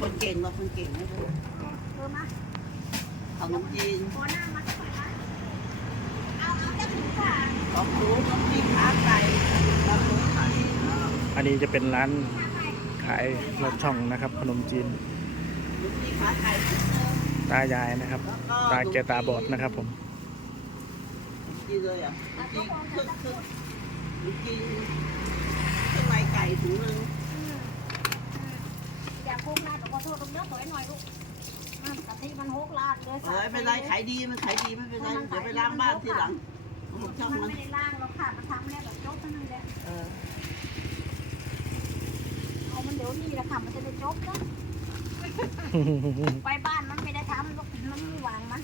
คนเก่งมาคนเก่งไม่รู้เอาน้จีนอันนี้จะเป็นร้านขายรถช่องนะครับขนมจีนตายายนะครับตาแกตาบอดนะครับผมเตัวกับเนื้อสวยหน่อยลูกกะทิมันหกลาดเลยเอ้ยไม่ไรขายดี มันขายดีไม่เป็นไรเดี๋ยวไปล้างบ้านทีหลังมันไม่ได้ล้างหรอกค่ะมันทำแค่แบบจบเทนั้นแหละเออามันเดี๋ยวนี้แหละค่ะ มันจะได้จบนะไปบ้านมันไม่ได้ทำลูกมันไม่วางมัน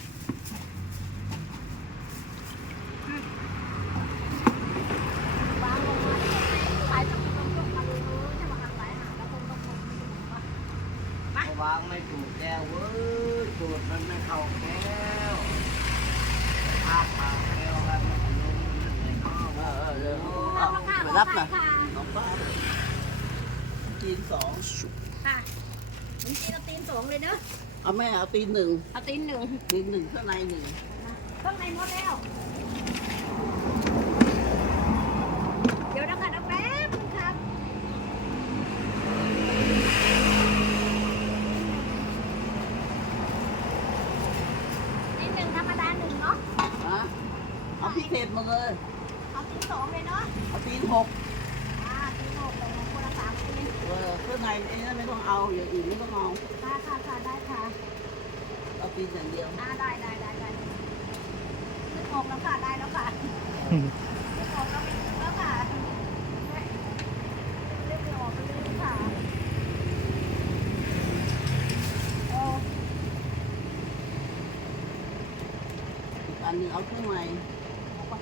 วางไม่ถูกแก้วเว้ยตูดมันไม่เข้าแก้วภาพาแก้วแล้วไม่ถึงนี่เลยเออเออเดี๋ยวไปรับนะน้องป้าตีนสองค่ะมึงตีนเอาตีนสองเลยเนอะเอาแม่เอาตีนหนึ่งเอาตีนหนึ่งตีนหนึ่งข้างในหนึ่งข้างในหมดแล้วเศษมาเลยเอาตีนสองเลยเนาะ เอาตีนหกอาตีนหกต่งคนละสามตีเออเพื่อไงเอ็งไม่ต้องเอาอย่างอื่นไม่ต้องเอาค่ะค่ะค่ะได้ค่ะ เอาตีอย่างเดียวอาได้ได้ได้ได้ตีนหกแล้วค่ะได้แล้วค่ะอันนี้เอาเครื่องใหม่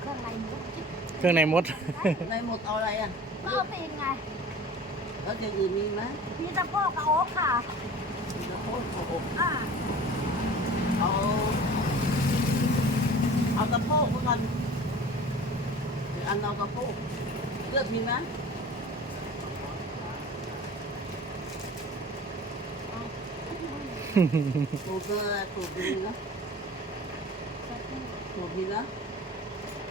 เครื่องในมดในมดดเอาอะไรอ่ะก็เป็นไงแล้วจะอื่นมีไหมมีตะโพกกระโอ๊ค่ะตะโพกกระโอ๊กเอา เอาตะโพกมันอันนอกระโพก เลือกมีไหมถูกเลยถูกดีแล้วถูกดีแล้ว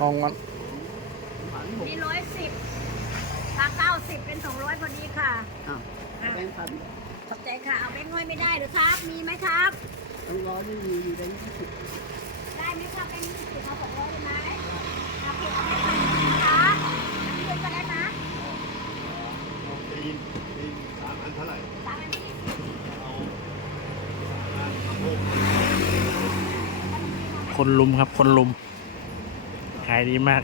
ของมันมีร้อยสิบปลาเก้าสิบเป็นสองร้อยพอดีค่ะแบงค์ครับขอบใจค่ะ เอาแบงค์ห้อยไม่ได้หรือครับ มีไหมครับต้องร้อยไม่มีแบงค์ยี่สิบคนลุมครับ คนลุม ขายดีมาก